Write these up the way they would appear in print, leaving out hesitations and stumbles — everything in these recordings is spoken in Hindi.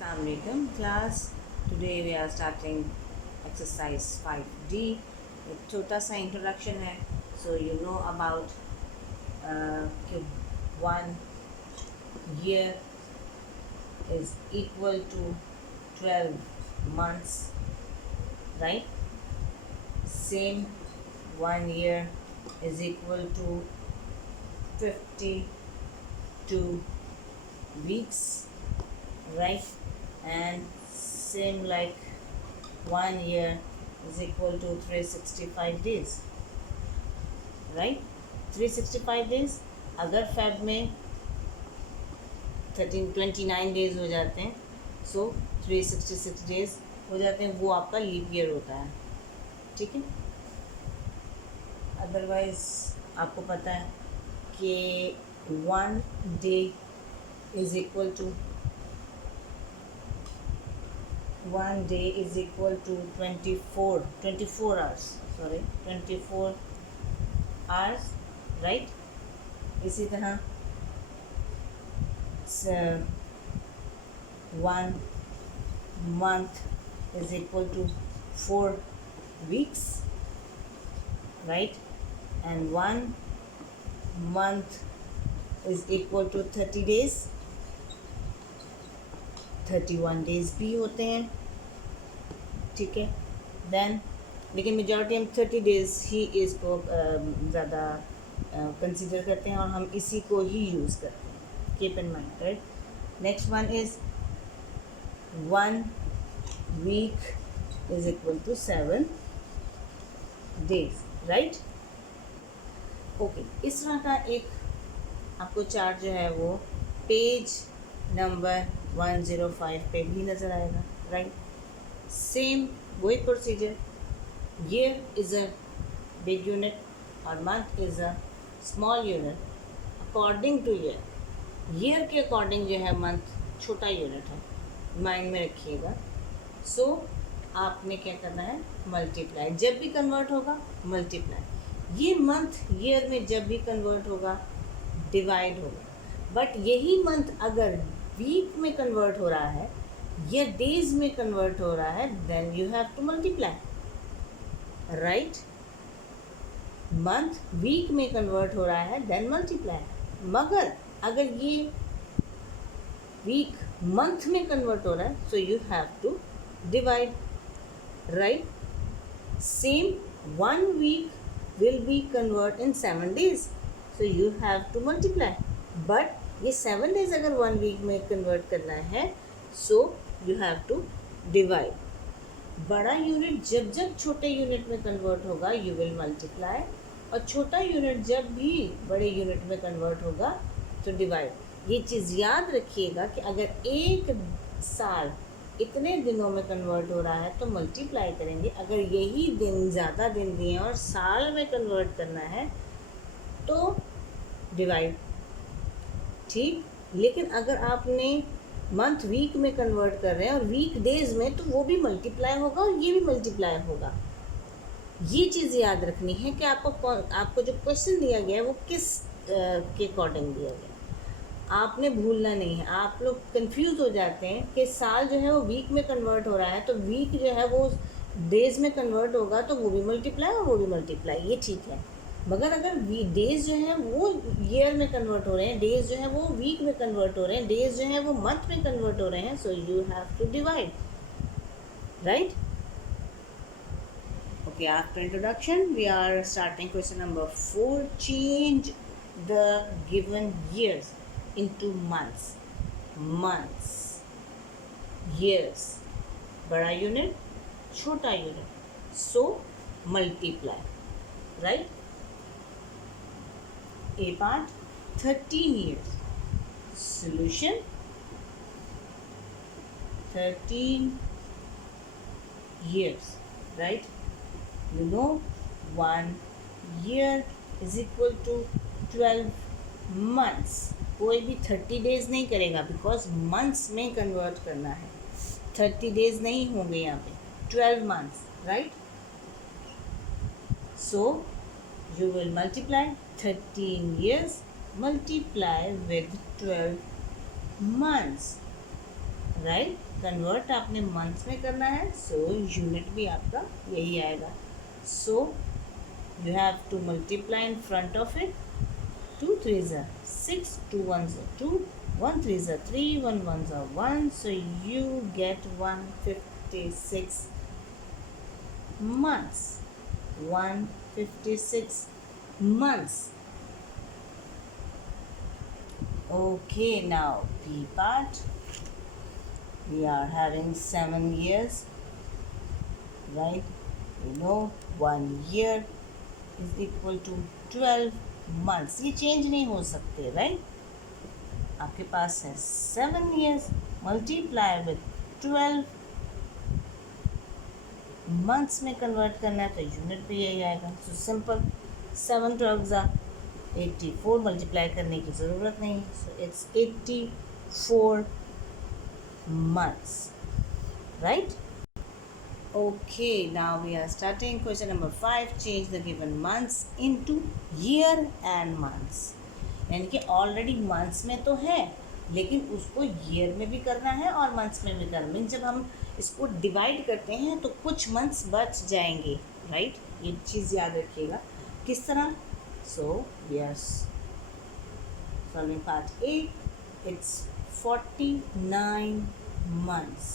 Assalamualaikum class. Today we are starting exercise 5D. एक छोटा सा इंट्रोडक्शन है. So you know about कि 1 year is equal to 12 months, right? Same 1 year is equal to 52 weeks, right? And same like 1 year is equal to 365 days, right? 365 days अगर फेब में 29 डेज हो जाते हैं, सो 366 डेज हो जाते हैं, वो आपका लीप ईयर होता है. ठीक है. अदरवाइज आपको पता है कि 1 day is equal to 24 hours, sorry, 24 hours, right? इसी तरह 1 month is equal to 4 weeks, right? And 1 month is equal to 30 days. 31 days भी होते हैं. ठीक है. देन लेकिन मेजॉरिटी हम 30 डेज ही इसको ज़्यादा कंसिडर करते हैं और हम इसी को ही यूज़ करते हैं. Keep in mind, right? Next one is 1 week is equal to 7 days, right? Okay. इस तरह का एक आपको चार्ट जो है वो पेज नंबर 105 पे भी नज़र आएगा, राइट? सेम वही procedure. Year is a big unit और month is a small unit according to year. Year के अकॉर्डिंग जो है मंथ छोटा यूनिट है, माइंड में रखिएगा. सो आपने क्या करना है, मल्टीप्लाई. जब भी कन्वर्ट होगा मल्टीप्लाई. ये मंथ ईयर में जब भी कन्वर्ट होगा डिवाइड होगा. बट यही मंथ अगर वीक में कन्वर्ट हो रहा है या डेज में कन्वर्ट हो रहा है, then you have to multiply, right? Month week में कन्वर्ट हो रहा है, देन मल्टीप्लाई. मगर अगर ये वीक मंथ में कन्वर्ट हो रहा है, so you have to divide, right? Same 1 week will be convert in 7 days, so you have to multiply. But ये 7 डेज अगर 1 वीक में कन्वर्ट करना है, so you have to divide. बड़ा यूनिट जब जब छोटे यूनिट में कन्वर्ट होगा यू विल मल्टीप्लाई, और छोटा यूनिट जब भी बड़े यूनिट में कन्वर्ट होगा तो डिवाइड. ये चीज़ याद रखिएगा कि अगर एक साल इतने दिनों में कन्वर्ट हो रहा है तो मल्टीप्लाई करेंगे. अगर यही दिन ज़्यादा दिन दिए और साल में कन्वर्ट करना है तो डिवाइड. ठीक. लेकिन अगर आपने मंथ वीक में कन्वर्ट कर रहे हैं और वीक डेज में, तो वो भी मल्टीप्लाई होगा और ये भी मल्टीप्लाई होगा. ये चीज़ याद रखनी है कि आपको जो क्वेश्चन दिया गया है वो किस के अकॉर्डिंग दिया गया. आपने भूलना नहीं है. आप लोग कंफ्यूज हो जाते हैं कि साल जो है वो वीक में कन्वर्ट हो रहा है, तो वीक जो है वो डेज में कन्वर्ट होगा तो वो भी मल्टीप्लाई और वो भी मल्टीप्लाई. ये ठीक है. मगर अगर डेज जो हैं वो ईयर में कन्वर्ट हो रहे हैं, डेज जो हैं वो वीक में कन्वर्ट हो रहे हैं, डेज जो हैं वो मंथ में कन्वर्ट हो रहे हैं, so you have to divide, right? Okay. After introduction we are starting question number 4. Change the given years into months. Months, years, बड़ा यूनिट छोटा unit, so multiply, right? A part 13 years. Solution 13 years, right? You know 1 year is equal to 12 months. कोई भी 30 डेज नहीं करेगा बिकॉज मंथ्स में कन्वर्ट करना है. 30 डेज नहीं होंगे यहाँ पे, 12 months, right? So you will multiply 13 years multiply with 12 months, right? Convert आपने मंथ्स में करना है, सो यूनिट भी आपका यही आएगा. सो you have to multiply in front of it. 2 3s are 6, 2 1s are 2, 1 3s are 3, 1 1s are 1, so you get 156 months. 156 months. Okay, now B part. We are having 7 years, right? You know 1 year is equal to 12 months. ये चेंज नहीं हो सकते, राइट? आपके पास है 7 years मल्टीप्लाई विथ 12 मंथ्स में कन्वर्ट करना है तो यूनिट भी यही आएगा. सो सिंपल, 7 12 84, मल्टीप्लाई करने की ज़रूरत नहीं. So it's 84 months, right? Okay, now we are starting question number 5. Change the given months into year and months. यानी कि ऑलरेडी मंथ्स में तो है, लेकिन उसको ईयर में भी करना है और मंथ्स में भी करना है. जब हम इसको डिवाइड करते हैं तो कुछ मंथ्स बच जाएंगे, राइट? ये चीज़ याद रखिएगा. किस तरह? So we are solving part A. It's 49 months,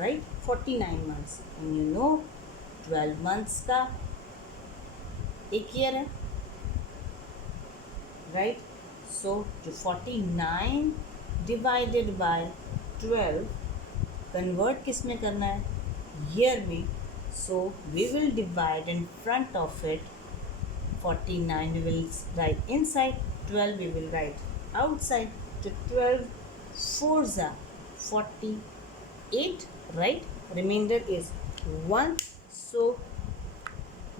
right? 49 months, and you know 12 months का एक ईयर है, right? So जो 49 divided by 12 convert किस में करना है? ईयर में. So we will divide in front of it. 49 we will write inside, 12 we will write outside. तो 12 4s are 48, right? Remainder is 1. So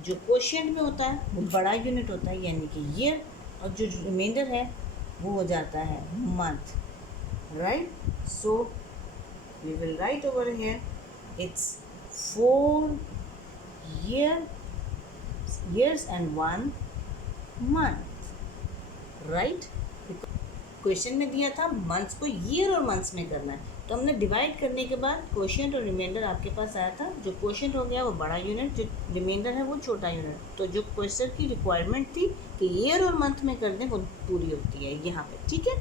जो क्वोशिएंट में होता है वो बड़ा यूनिट होता है, यानी कि ईयर, और जो रिमाइंडर है वो हो जाता है month, right? So we will write over here it's 4 years and 1 month, right? Question में दिया था मंथ्स को ईयर और मंथ्स में करना है, तो हमने डिवाइड करने के बाद क्वोशिएंट और रिमाइंडर आपके पास आया था. जो क्वोशिएंट हो गया वो बड़ा यूनिट, जो रिमाइंडर है वो छोटा यूनिट. तो जो क्वेश्चन की रिक्वायरमेंट थी कि ईयर और मंथ में कर दें वो पूरी होती है यहाँ पे, ठीक है?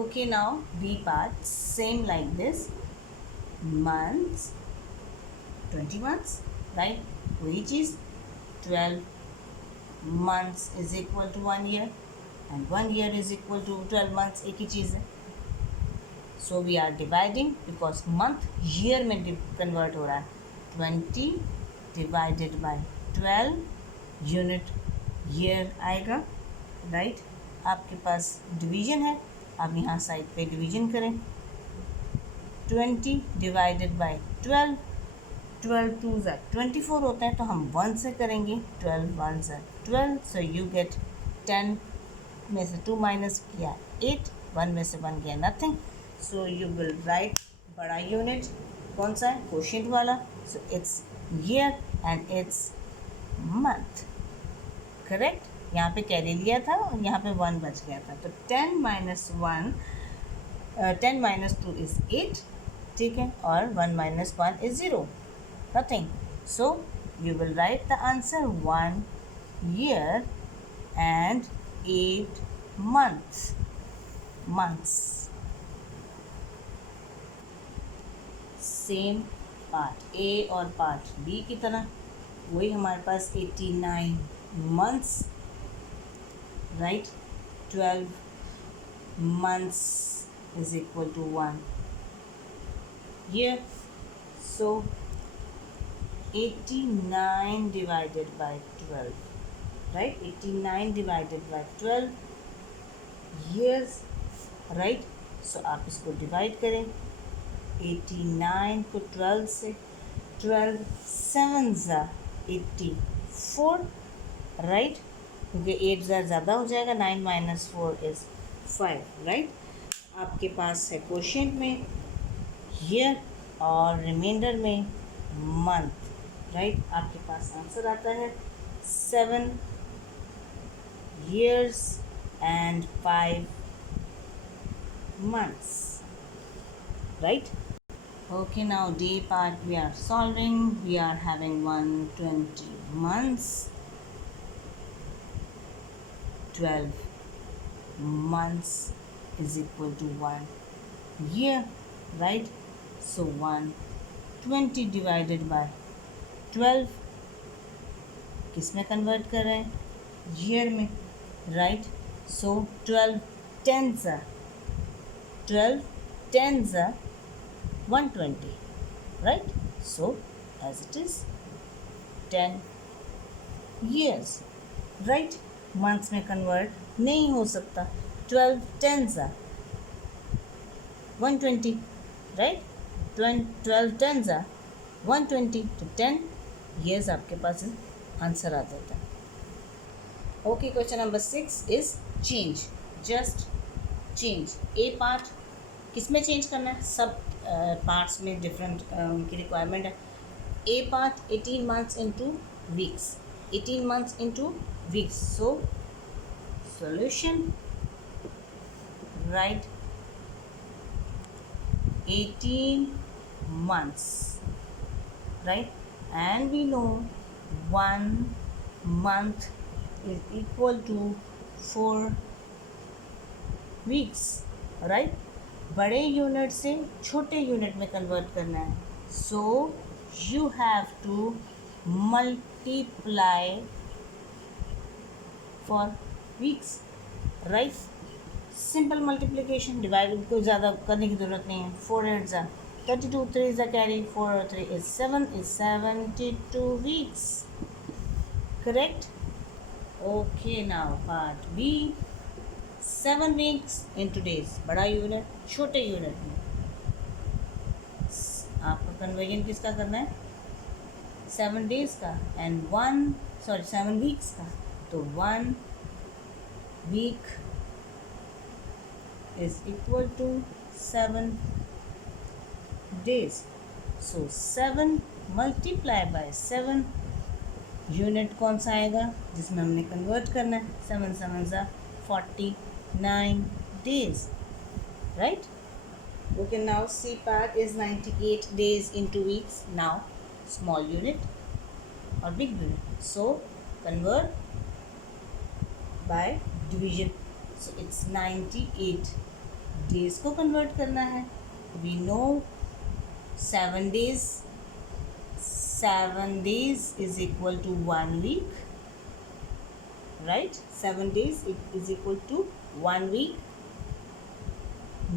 Okay, now B part same like this. Months 20 months, right? वही चीज़. 12 months is equal to 1 year and 1 year is equal to 12 months, एक ही चीज़ है. So we are dividing because month year में कन्वर्ट हो रहा है. 20 डिवाइडेड बाय 12 यूनिट ईयर आएगा, राइट? आपके पास डिवीजन है, आप यहाँ साइड पे डिवीजन करें. 20 डिवाइडेड बाय 12, 12 2s are 24 होता है, तो हम 1 से करेंगे. 12 1s are 12, so you get 10 में से 2 माइनस किया 8, 1 में से 1 गया nothing. So you will right बड़ा यूनिट कौन सा है? क्वोशिएंट वाला. So it's year and it's month, correct? यहाँ पे कैरी लिया था और यहाँ पे 1 बच गया था, तो 10 minus 1 10 minus 2 is 8, ठीक है? और 1 minus 1 is 0, nothing. So you will write the answer 1 year and 8 months. Same part A और पार्ट बी की तरह वही हमारे पास 89 months, right? 12 months is equal to 1 year. So 89 divided by 12, right? 89 divided by 12 years, right? So आप इसको डिवाइड करें. 89 को 12 से, 12 7s are 84, राइट? क्योंकि 8 ज़्यादा हो जाएगा. 9 minus 4 is 5, राइट? आपके पास है क्वोशिएंट में ईयर और रिमाइंडर में मंथ, राइट? आपके पास आंसर आता है 7 years and 5 months, right? Okay, now D part we are solving. We are having 120 months, 12 months is equal to 1 year, right? So 120 divided by 12 किस में कन्वर्ट कर रहे हैं? ईयर में, right? So 12 tens are 120, right? So as it is 10 years, right? Months में कन्वर्ट नहीं हो सकता. 12 tens are 120, right? 12 tens are 120, तो 10 years आपके पास आंसर आ जाता है. Okay, question number 6 is change. Just change. A part किस में चेंज करना है? सब पार्ट्स में डिफरेंट की रिक्वायरमेंट है. ए part 18 months into weeks. 18 months into weeks. So solution, write 18 months, right? And we know 1 month is equal to 4 weeks, right? बड़े यूनिट से छोटे यूनिट में कन्वर्ट करना है. So you have to multiply for weeks, right? Simple multiplication. Divide को ज़्यादा करने की ज़रूरत नहीं है. 4 8 जा 32, 3 is the carry, 4 or 3 is 7, is 72 weeks. Correct? Okay, now part B. 7 weeks into days. बड़ा यूनिट छोटे यूनिट में आपका कन्वर्जन किसका करना है? 7 days का एंड 7 weeks का. तो 1 week is equal to 7 days. So 7 multiply by 7. Unit कौन सा आएगा जिसमें हमने कन्वर्ट करना है? 7 7 जा 49 days, right? Okay, now C part is 98 days into weeks. Now small unit or big unit, so convert by division. So it's 98 days को convert करना है. We know 7 days is equal to 1 week, right? 7 days is equal to 1 week.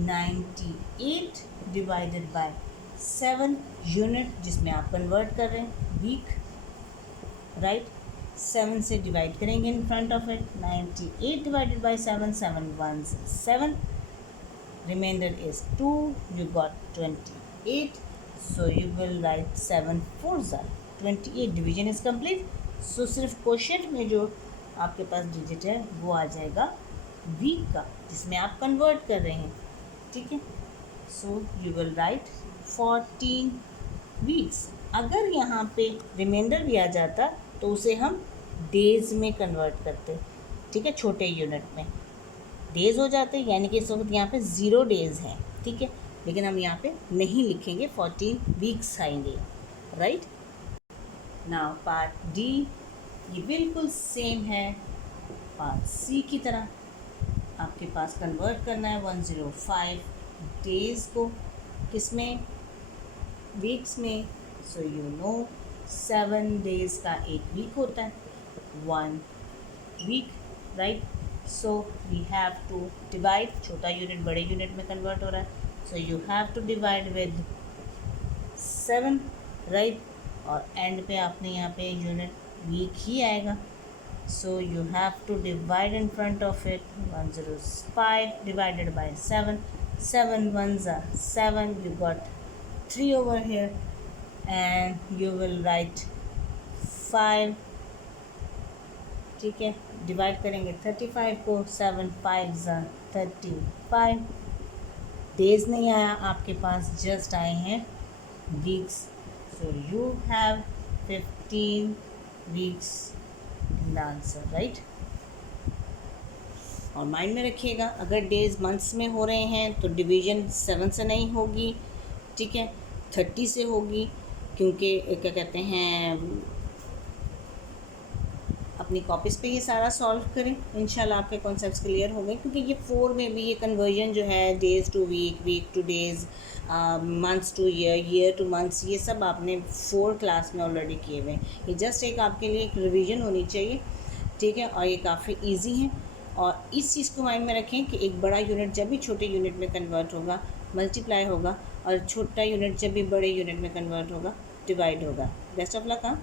98 divided by 7 unit जिसमें आप कन्वर्ट कर रहे हैं वीक, राइट? 7 से डिवाइड करेंगे in front of it. 98 divided by 7, 7 1s 7, remainder is 2. You got 28. So you will write 7 4s are 28. Division is complete. So सिर्फ क्वेश्चन में जो आपके पास डिजिट है वो आ जाएगा वीक का जिसमें आप कन्वर्ट कर रहे हैं, ठीक है? So you will right 14 weeks. अगर यहाँ पे रिमाइंडर भी आ जाता तो उसे हम डेज में कन्वर्ट करते, ठीक है? छोटे यूनिट में डेज हो जाते, यानी कि इस वक्त यहाँ पे 0 days हैं, ठीक है? लेकिन हम यहाँ पे नहीं लिखेंगे, 14 वीक्स आएंगे, राइट? नाउ पार्ट डी, ये बिल्कुल सेम है पार्ट सी की तरह. आपके पास कन्वर्ट करना है 105 डेज़ को किस में? वीक्स में. सो यू नो 7 days का एक वीक होता है, 1 week, right? So we have to divide. छोटा यूनिट बड़े यूनिट में कन्वर्ट हो रहा है, so you have to divide with 7, right? और एंड पे आपने यहाँ पे यूनिट वीक ही आएगा. So you have to divide in front of it. 105 divided by 7. 7 1s are 7. You got 3 over here, and you will write 5. ठीक है, डिवाइड करेंगे 35 को. 7 5s are 35. डेज नहीं आया आपके पास, जस्ट आए हैं weeks. So you have 15 weeks the answer, right? और माइंड में रखिएगा, अगर डेज मंथ्स में हो रहे हैं तो डिवीजन 7 से नहीं होगी, ठीक है, 30 से होगी क्योंकि क्या कहते हैं, अपनी कॉपीज़ पे ये सारा सॉल्व करें, इंशाल्लाह आपके कॉन्सेप्ट्स क्लियर हो गए। क्योंकि ये 4 में भी ये कन्वर्जन जो है, days to week, week to days, months to year, year to months, ये सब आपने 4 क्लास में ऑलरेडी किए हुए हैं। ये जस्ट एक आपके लिए एक रिवीजन होनी चाहिए, ठीक है, और ये काफ़ी ईजी है। और इस चीज़ को माइंड में रखें कि एक बड़ा यूनिट जब भी छोटे यूनिट में कन्वर्ट होगा, मल्टीप्लाई होगा, और छोटा यूनिट जब भी बड़े यूनिट में कन्वर्ट होगा, डिवाइड होगा। Best of luck. हाँ।